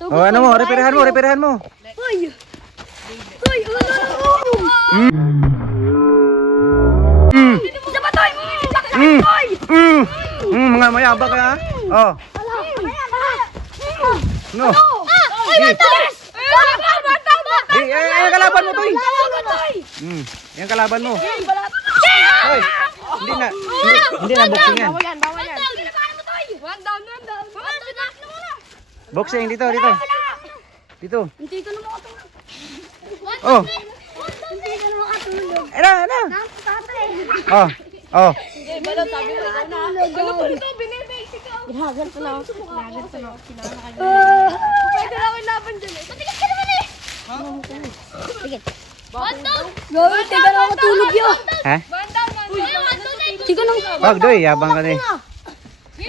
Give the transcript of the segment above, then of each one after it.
Oh, ano mo? Reperahan mo, reperahan mo. Hoy! Hoy! Ano na ako? Mm. Mm. To! Mm. Mm. Mm, mga mayabak ha? Oh. No. Ah! Ay, Di. matalas! Di, eh, eh, kalaban mo to eh. Toy! Mm. Yan kalaban mo. Hoy. Hindi na. Hindi, hindi na boxing yan. Boxing dito, dito. Dito. Hindi ka na makatulog. Oh. Hindi ka na makatulog. Ano, ano? Tatay. Oh. Oh. Balot, sabi mo na. Ano pa ito? Binibasic ka. Ginagal pa lang. Ginagal pa lang. Pwede lang yung laban dyan eh. Matigas ka naman eh. Sige. One down. Gawin, tiga na matulog yun. Ha? One down. Tiga na. Wag doy, yabang ka din.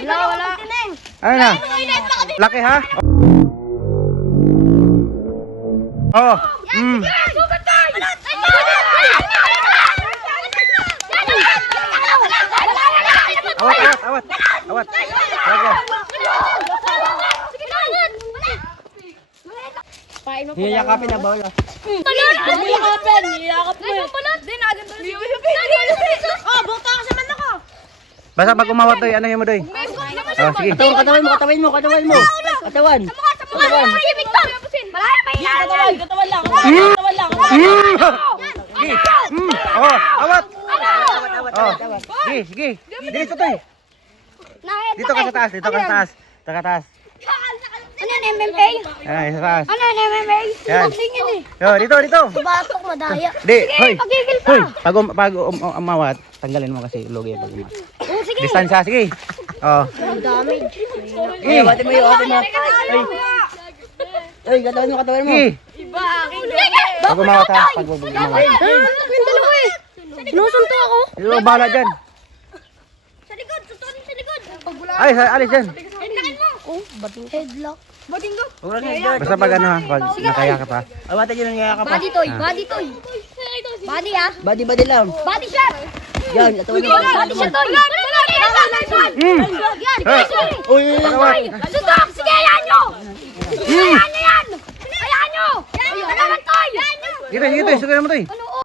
Wala, wala. Ano na? Laki ha? Oh. Mm. Awat, awat, awat. Awat. Wag yan. Hiyakapin na bawal. Balot! Ano yakapin? Yakap mo. Oh. Basta pag umawat doy, ano yun mo doy? Oh, sige. Katawan, katawan mo, katawan mo, katawan mo. Katawan. Katawan! Mahimik to! Malaya yan! Katawan! Katawan lang! Mm. Mm. Sige. Mm. Oh, awat. Oh. Sige, sige. Dito toy. Dito ka sa taas, dito ka sa taas. Dito ka sa taas. Ano yan, MMA? Ay, sa taas. Ano yan, MMA? Yan. Eh. Yo, dito, dito. Batok, madaya. Di, hoy. Pag, um, pag um, um, umawat, tanggalin mo kasi logi pag umawat. Oh, sige. Distansya, sige. Oh. Damage. Sige. Ay, bati mo yung ate mo. Ay. Ay, katawan mo, katawan mo. Sige. Pag umawat ha, pag umawat. Ah, yung dalawa eh. Sinusunto ako. Ito, bahala dyan. Sa likod, sutuan sa likod. Ay, sa- alis dyan. Hintakin mo. Oh, bading. Headlock. Bading ko. Basta pag ano ha, pag nakaya ka pa. Awatan nyo lang nga ka pa. Body toy, body toy. Body ah. Body, body lang. Body shot. Yan, katawan mo. Body shot toy. Mm. Yan. Uy. Suntok! Sige, ayan nyo! Hayaan nyo yan! Hayaan nyo! Hayaan nyo! Toy! Dito, dito, sugar mo. Ano,